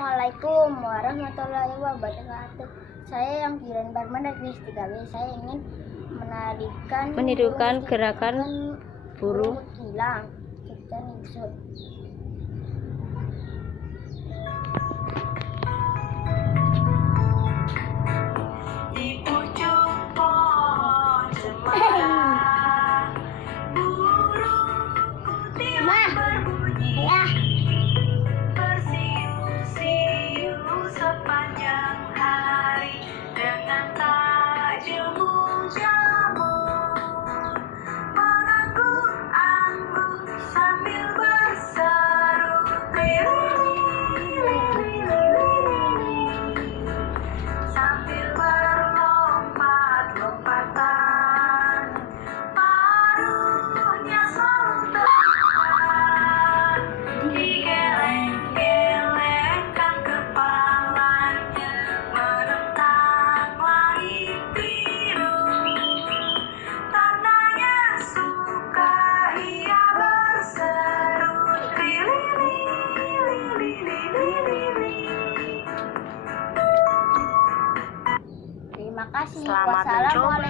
Assalamualaikum warahmatullahi wabarakatuh. Saya yang Kiran Barman dari kelas 3B. Saya ingin menirukan gerakan burung hilang. Kita nyusun. Di pucuk pohon cemara, burung kutilang berbunyi, bersiul-siul sepanjang hari dengan tajam jamur, mengangguk-angguk sambil berseru sambil berlompat-lompatan, paruhnya selalu terangkat, digeleng-gelengkan kepalanya menentang langit biru. Tandanya suka ia berseru Terima kasih. Selamat Wassalamualaikum.